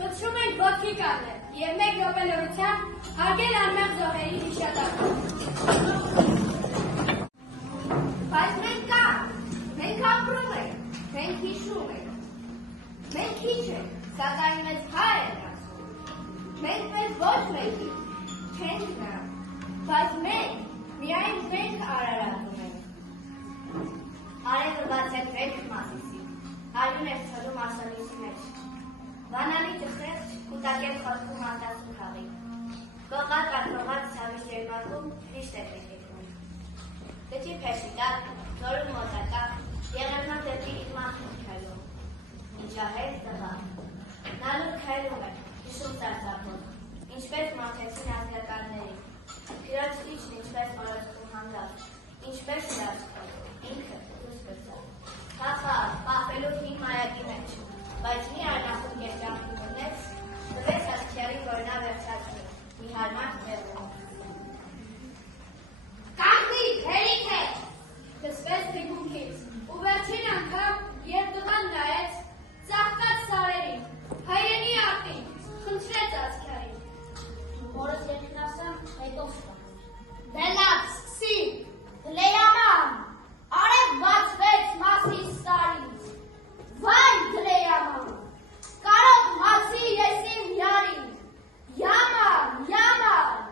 Խնդրում ենք ոտքի կանգնել և մեկ րոպե լռությամբ հարգել անմեղ զոհերի հիշատակը։ Բայց մենք կան, մենք ապրում ենք, մենք հիշում ենք, մենք քիչ ենք, սակայն մեզ հայր են ասում, մենք մեզ ոչ մեկի չենք նա, բայց մենք միայն մենք արարածում ենք։ Արևը բացեք վերք Մասիսի, արյուն էր թռում ասալույսի մեջ, Վանանի ճխրեց կուտակել խորքում անդասում խաղի, կողատ արկողատ սավիշ երմակում հիշտ է պեքեքում։ Դճի պեշիկակ, նորում մոտակակ, եղերնով դեպի իր մարդում քայլում, ինչահեր տղա, նա լուր քայլում էր, հիշում ծարծապում, ինչպես մաքեցին ազգականների, քիրոջ իչն ինչպես օրոսքում հանգավ, ինչպես շրացքով, ինքը դուս կրծավ, խախար, պախվելու հին մայակի մեջ, բայց մի արնախում կերջանքի մնեց, տվեց աստիարի որնա վերցացնի, մի հարմար թեղում։ Կանգնի, հերիք է, լսվեց թիկունքից, ու վերջին անգամ, երբ տղան նայեց, ծաղկաց սարերին, հայրենի արտին, խնդրեց աստիարին։ Մորս երկն ասեմ, հետո ստանեմ։ Դե լավ, սկսի, Դլեյաման, արև բացվեց Մասիս սարից, վայ Դլեյաման, կարող Մասի ես իմ յարին, Yaman, Yaman.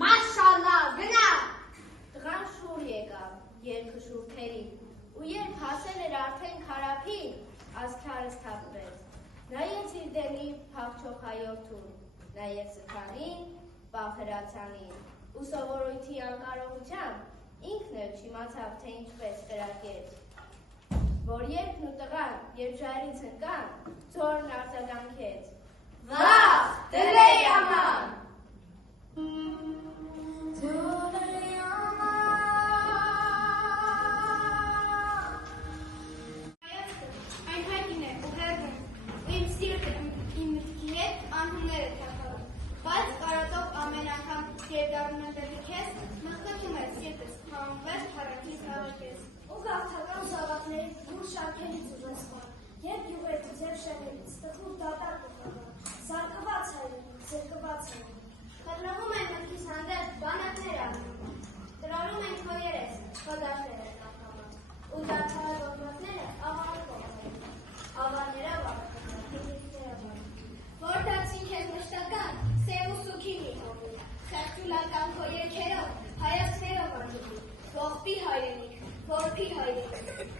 Մաշալլահ, գնա։ Տղան շուր եկավ, երկը շուր նաև սքանին, պահրացանին, ու սովորույթի անկարողությամբ ինքն էլ չիմացավ, թե ինչպես կրակեց, որ երբն ու տղան, երբ ժայռից ընկան, ձորն արձագանքեց. «Վախ, Դլեյաման»։ Այնհայտին է, ու հեռվում, իմ սիրտը իմ մտքի հետ անհումներ է թափառում, բայց կարոտով ամեն անգամ, երբ դառնում եմ դեպի քեզ, մխկտում է սիրտս, համվեր թարակից հավաքես։ Ու գաղթական զավակների բուր շարքերից ուզեսման, երբ յուղերից և շեղերից, տխուր դատակ ու խաղա, զարկված հայրենում, զրկված հայրենում։ Խտրվում են մտքիս հանդեպ բանակներ անում, տրորում են քո երեսը, քո դաշները նախամա, ու դարձարը ողմատները ավարակով են, ավարները ավարակով են, հիլիքները վարում։ Որտացին քեզ մշտական, սև ու սուքի մի հողում, խեղճուլական քո երկերով, հայացքներով անդուգի, ողբի հայրենիք, որբի հայրենիք։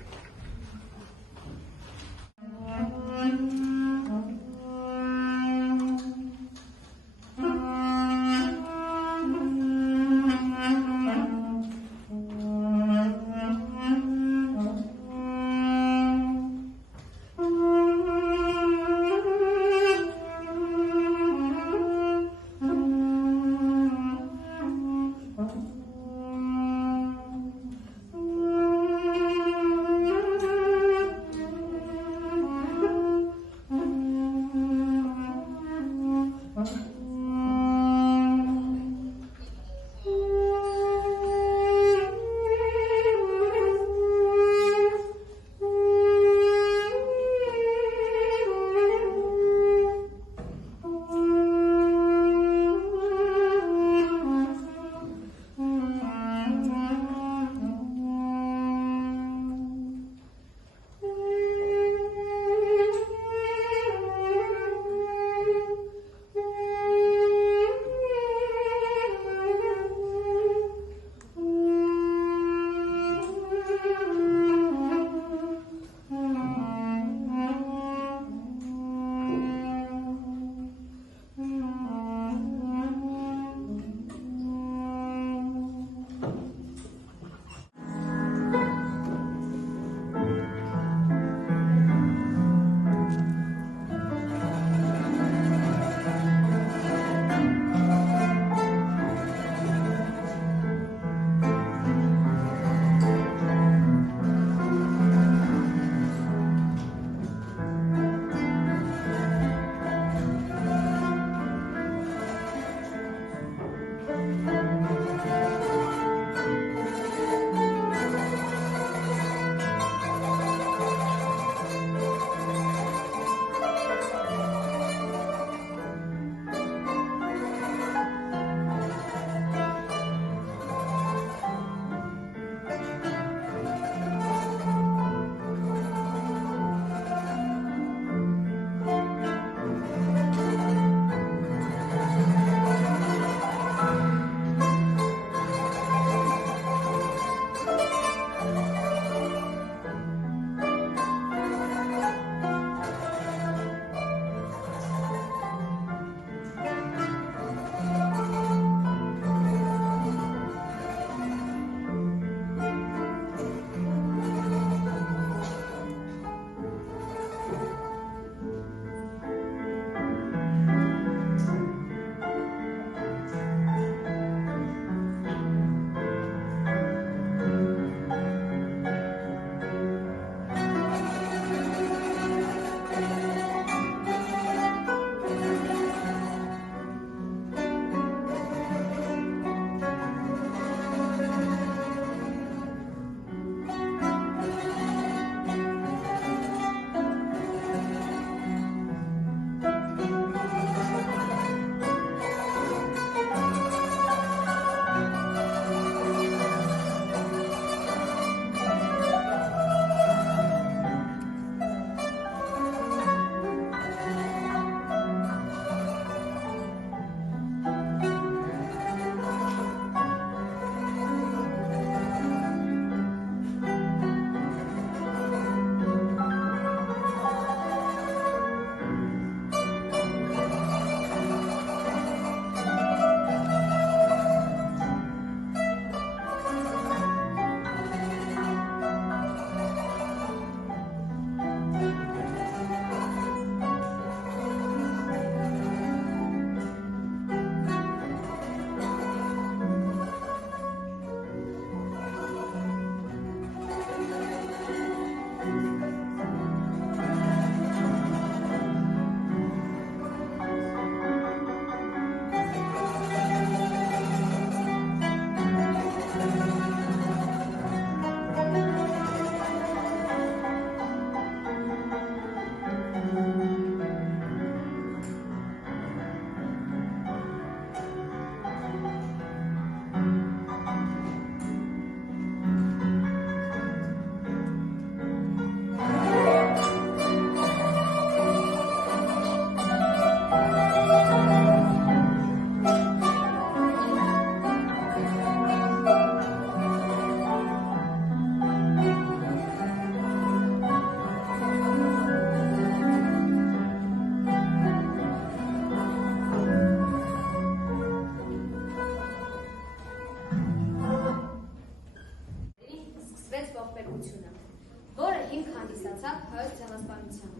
հասցրեցավ հայոց ցեղասպանությանը։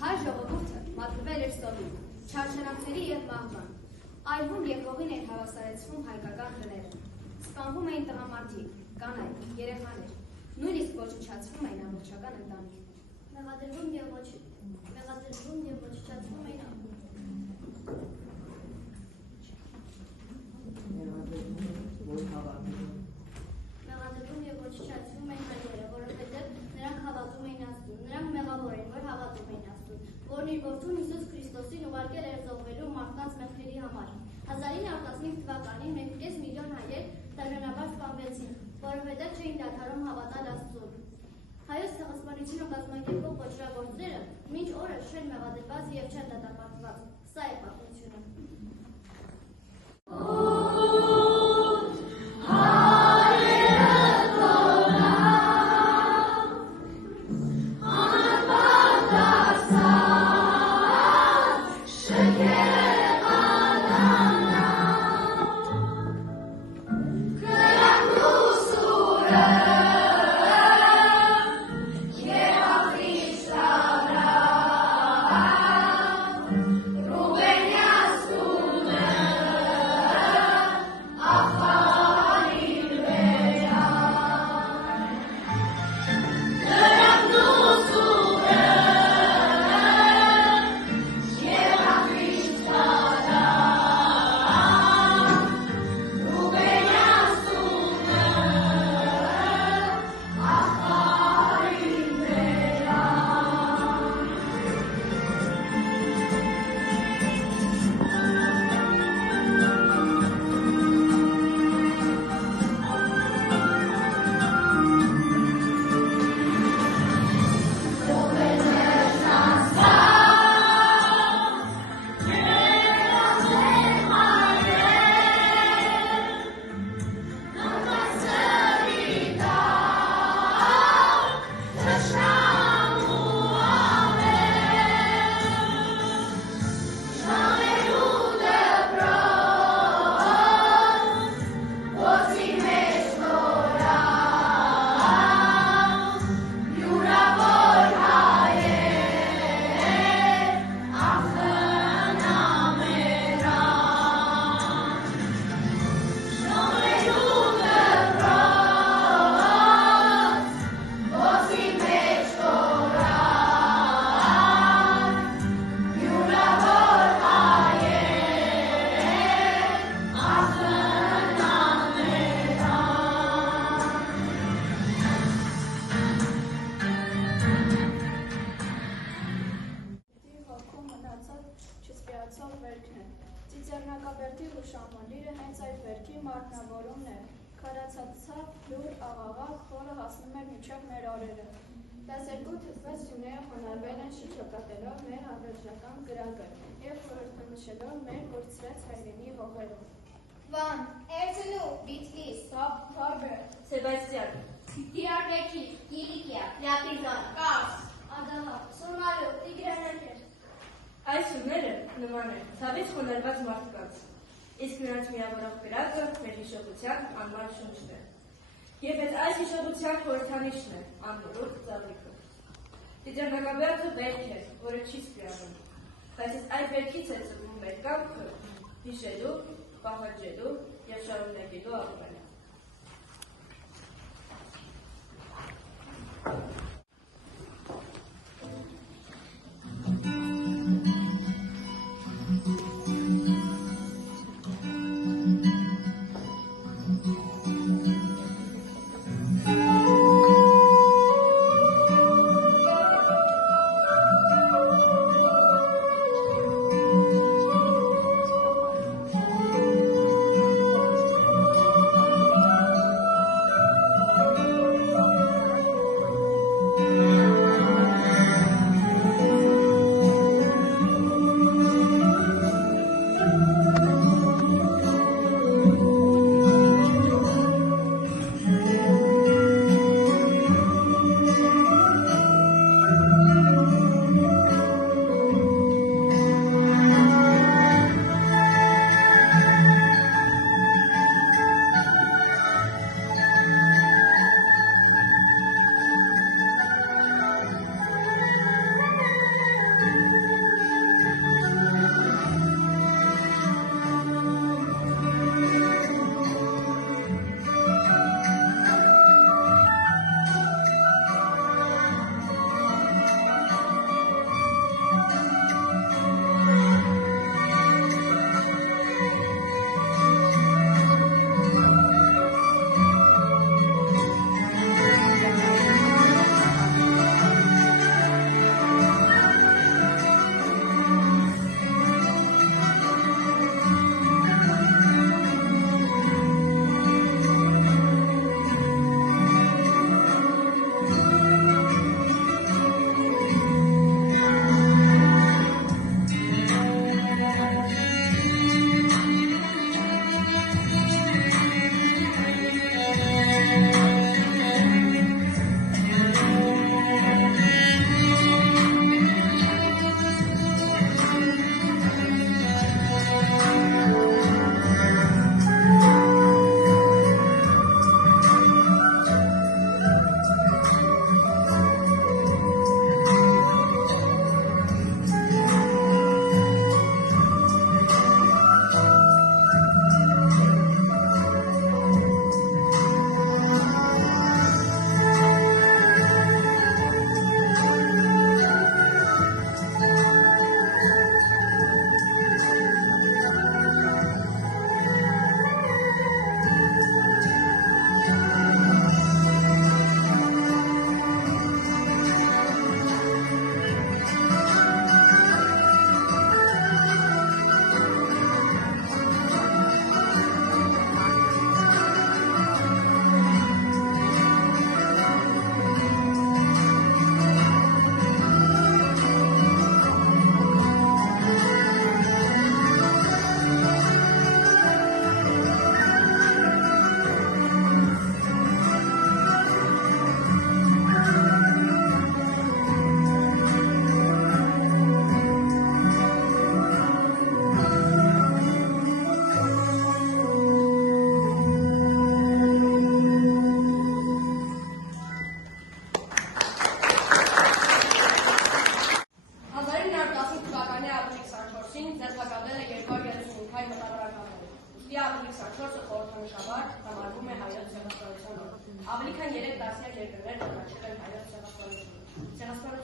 Հայ ժողովուրդը մատնվել էր սովին, չարչարանքների և մահվան, այլվում և հողին էր հավասարեցվում հայկական տները, սպանվում էին տղամարդիկ, կանայք, երեխաներ, նույնիսկ ոչնչացվում էին ամբողջական ընտանիքներ։ Մեղադրվում և ոչնչացվում էին հայերը, որովհետև նրանք հավատում էին Աստծուն, նրանք մեղավոր էին, որ հավատում էին Աստծուն, որն իր որդուն Հիսուս Քրիստոսին ուղարկել էր զոհվելու մարդկանց մեղքերի համար։ 1915 թվականին 1,5 միլիոն հայեր տայլոնաբար սպանվեցին, որովհետև չէին դադարում հավատալ Աստծուն։ Հայոց ցեղասպանությունը կազմակերպող ոճրագործները մինչ օրս չեն մեղադրված և չեն դատապարտված։ Սա է պատմությունը։ Ծիծեռնակաբերդի հուշամոլիրը հենց այդ վերքի մարմնավորումն է, քարացածավ, լուր, աղաղակ, խորը հասնում էր մինչև մեր օրերը։ 12 թվված սյուները խոնարհվել են շրջապատելով մեր հավերժական կրակը և խորհրդանշելով մեր կորցրած հայրենի հողերով։ Վան, Էրցնու, Բիթլիս, Թորբեր, Սեբաստիան, Դիարբեկի, Կիլիկիա, Լապիզան, Կարս, Ադամա, Սուրմալու, Տիգրաներքեր։ այս սյուները նման են ցավից խոնարհված մարդկանց, իսկ նրանց միավորող կրակը մեր հիշողության անմար շունչն է։ Եվ այդ այս հիշողության խորհրդանիշն է անորոք ծաղիկը։ Ծիծեռնակաբերդը վերք է, որը չի սպիրանում, բայց այդ վերքից է ծնվում մեր կամքը հիշելու, պահանջելու և շարունակելու ապրել։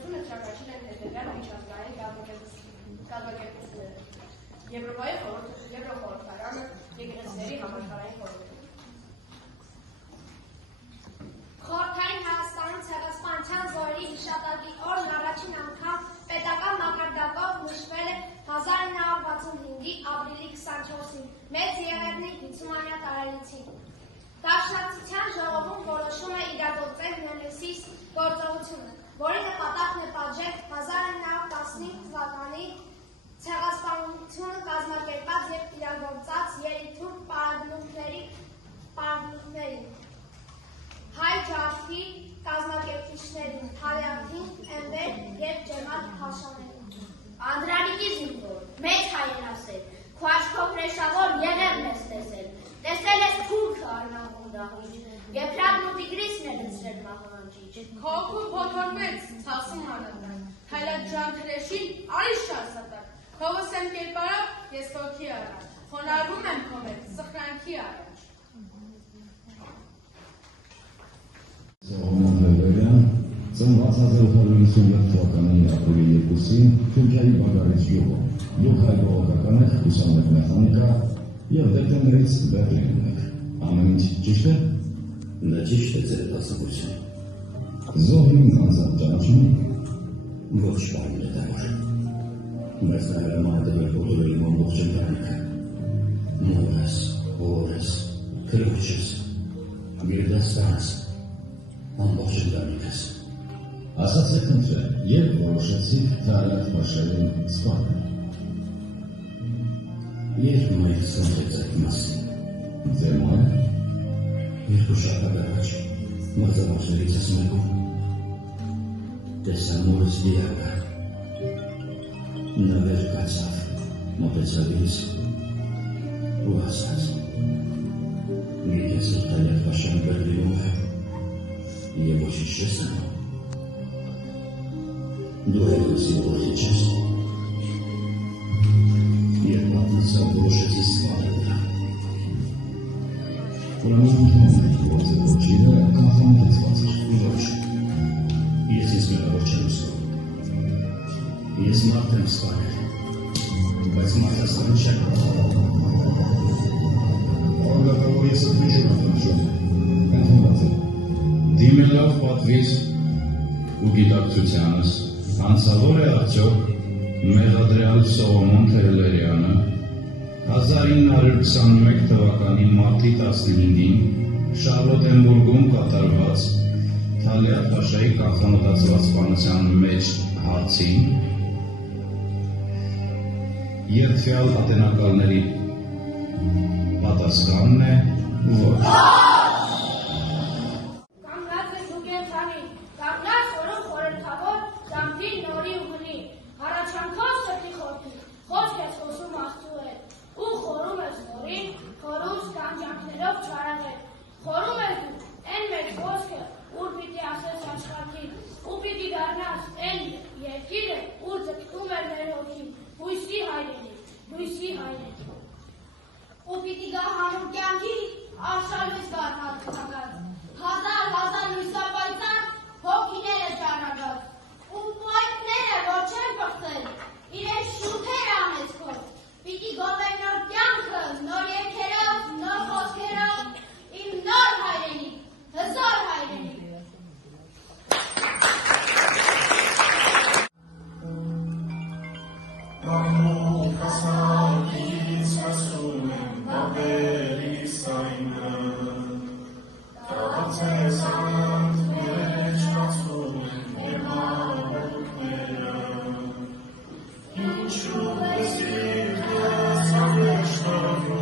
գործողությունը ճակատին են հետևյալ միջազգային կազմակերպությունները. Եվրոպայի խորհրդարանը, եկեղեցիների համաշխարհային խորհուրդը։ Խորհրդային Հայաստանում ցեղասպանության զոհերի հիշատակի օրն առաջին անգամ պետական մակարդակով նշվել է 1965-ի ապրիլի 24-ին Մեծ Եղեռնի 50-ամյա տարելիցին։ Դաշնակցության ժողովում որոշում է իրադարձել նույնիսկ գործողությունը, որի նպատակն է պատժել 1915 թվականի ցեղասպանությունը կազմակերպած և իրագործած երիթուրք պարագլուխներին, հայ ջարդի կազմակերպիչներին, Թալիաթին, Էնվեր և Ջեմալ Փաշաներին։ Անդրանիկի զինվոր, մեծ հայրենասեր, քո աչքով հրեշավոր Եղեռն ես տեսել, տեսել ես թուրքը արնաղուն դահույջ, Եփրատն ու Տիգրիսն է լցրել մահանջիչ։ Քո օգուն փոթորվեց ցասում անընդան, հայլատ ջան թրեշին արի շարսատակ, քովս եմ կերպարավ, ես ոգի առաջ, խոնարհվում եմ քո մեջ, սխրանքի առաջ։ Սողոմոն Բերբերյան ծնված 1956 թվականի ապրիլի 2-ին Թուրքիայի Բագարից գյուղում, դուք հայ բողոքական եք, ուսանող մեխանիկա և դեկտեմբերից Բերլինում եք։ Ամեն ինչ ճիշտ է։ Դա ճիշտ է ձեր դասավորությունը։ Զոհին անձամբ ճանաչում եք։ Ոչ բան է դառը։ Բայց նայրամատը փոթորել ամբողջ ընտանիքը։ Մորս, հորս, քրոջս, գերդաստանս, ամբողջ ընտանիքս։ Ասացեք ընտրել, երբ որոշեցիք Թալիաթ Փաշային սպանել։ Երբ մայրս ընտրեց այդ մասին։ Ձեր մայր։ Երկու շաբաթ առաջ մրցավարժներից մեկում տեսա մորս դիակը։ Նա վեր կացավ, մոտեցավ ինձ ու ասաց. Գիտես որ Թալիաթ Փաշան Բերլինում է և ոչինչ չես անում։ Դու այդպիսի որդի չես։ Երբ պատմեցավ որոշեցի սպանել նրան։ Ուրեմն ընդունում եք, որ ձեր ոչինը կանխամտեցված էր։ Ոչ, ես ինձ մեղավոր չեմ զգում։ Ես մարդ եմ սպանել, բայց մարդասպան չեմ։ Օրգատավոր ես ընդմիջում եմ ընդունում։ Ընդունված է։ Դիմելով պատվից ու գիտակցությանս, անցավոր է արդյոք մեղադրյալ Սողոմոն Թերլերյանը 1921 թվականի մարտի 15-ին Շարլոտենբուրգում կատարված Թալիաթ Փաշայի կանխամտածված սպանության մեջ հարցին երդվյալ ատենակալների պատասխանն է ոչ։ Կանգնած է շուկենցանի, կանգնած որում խորհրդավոր դամբի նորի ու գնի, հառաչանքով սրտի խորքի, խոսք ես խոսում Աստծու հետ, ու խորում ես նորին, խորուս տանջանքներով չարանել, խորում ես դու, են մեծ խոսքը, ուր պիտի ասես աշխարհին, ու պիտի դառնաս են երկիրը, ուր ձգտում էր մեր հոգին, հույսի հայրենի, ու պիտի գա հանուն կյանքի, արշալույս դառնալ քնագած, հազար լույսապայծան հոգիները ճանագած, ու պայքները, որ չեն պղծել, իրենց շուտերը անեցքով, պիտի գովեն նոր կյանքը, նոր երգերով, նոր խոսքերով, իմ նոր հայրենի, հզոր հայրենի։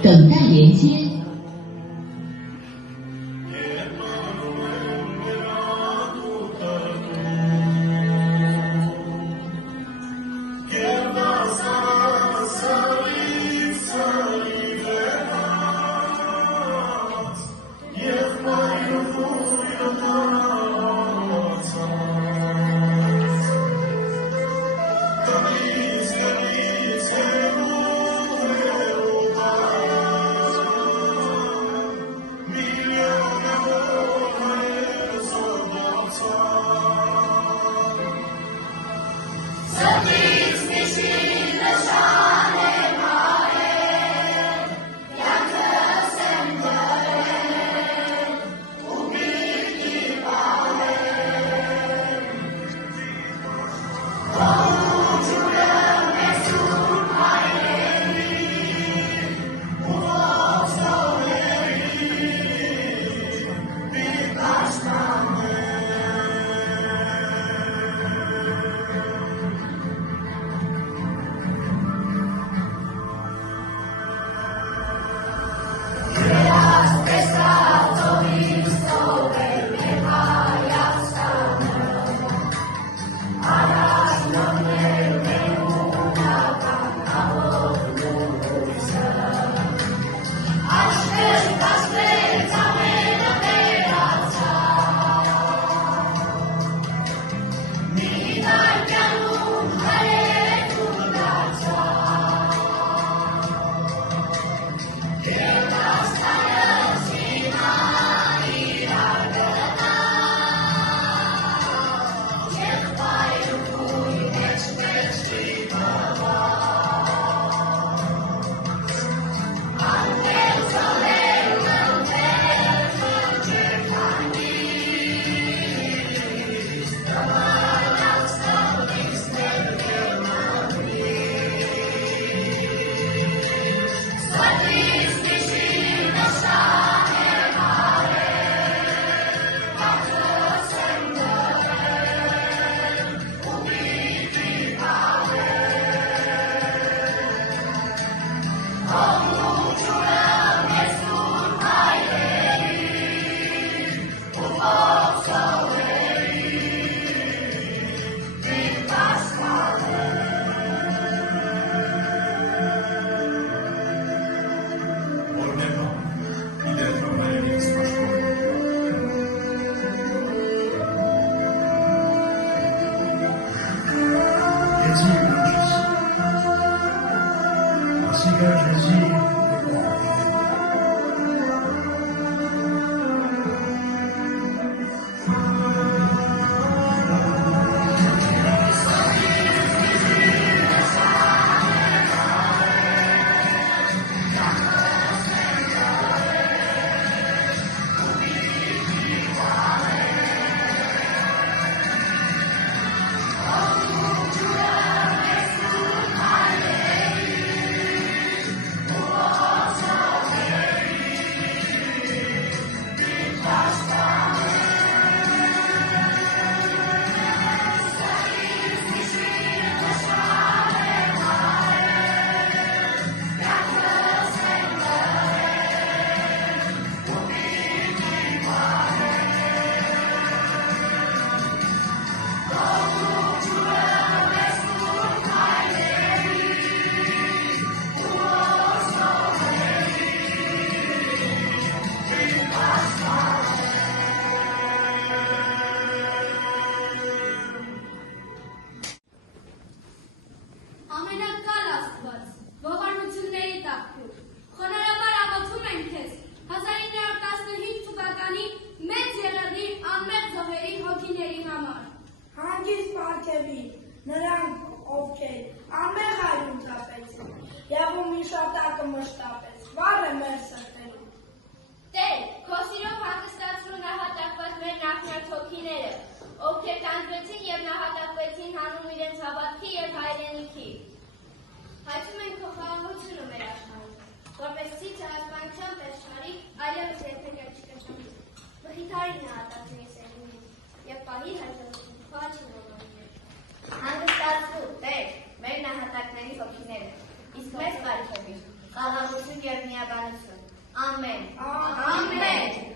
等待连接。Հաճում ենք քո խաղաղությունը մեր աշխարհում, որպես ցիցը հասկանության պես չարի, այլևս երբեք չկշռի։ Վհիթարի նահատակների սերունին եւ պահի հաջողություն քո աչքին օրորիներ։ Հանդստացու, Տեր, մեր նահատակների հոգիները, իսկ մեզ բարիքովիր, խաղաղություն և միաբանություն։ Ամեն։ Ամեն։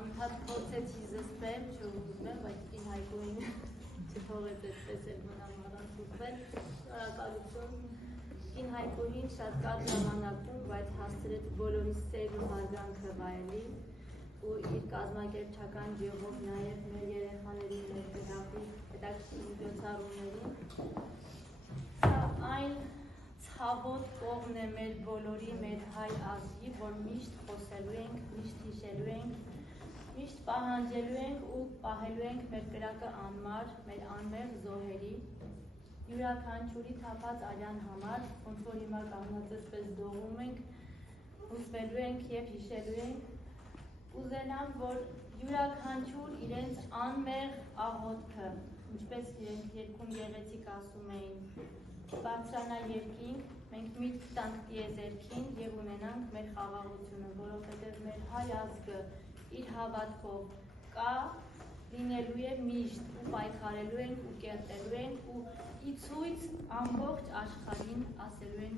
Անթադ փորձեցի զսպել, չուզում, բայց իմ հայկույն չթողեց այդպես էլ մնամ առանցուկվել, շնորհակալություն Ին հայկույին շատ կարճ ժամանակում, բայց հասցրեց բոլորի սեր ու հարգանքը վայելի ու իր կազմակերպչական ջիղով նաև մեր երեխաներին ներգրավի հետաքրքիր միջոցառումներին։ Այն ցավոտ կողմն է մեր բոլորի, մեր հայ ազգի, որ միշտ խոսելու ենք, միշտ հիշելու ենք, միշտ պահանջելու ենք ու պահելու ենք մեր կրակը անմար, մեր անմեղ զոհերի, յուրաքանչյուրի թափած արյան համար, ոնց որ հիմա կանգնածպես դողում ենք, հուսվելու ենք և հիշելու ենք, ուզենամ, որ յուրաքանչյուր իրենց անմեղ աղոթքը, ինչպես իրենք երկում գեղեցիկ ասում էին, բարձրանա երկինք, մենք միտք տանք տիեզերքին և ունենանք մեր խաղաղությունը, որովհետև մեր հայ ազգը իր հավատքով կա լինելու է միշտ ու պայքարելու ենք ու կերտելու ենք ու ի ցույց ամբողջ աշխարհին ասելու ենք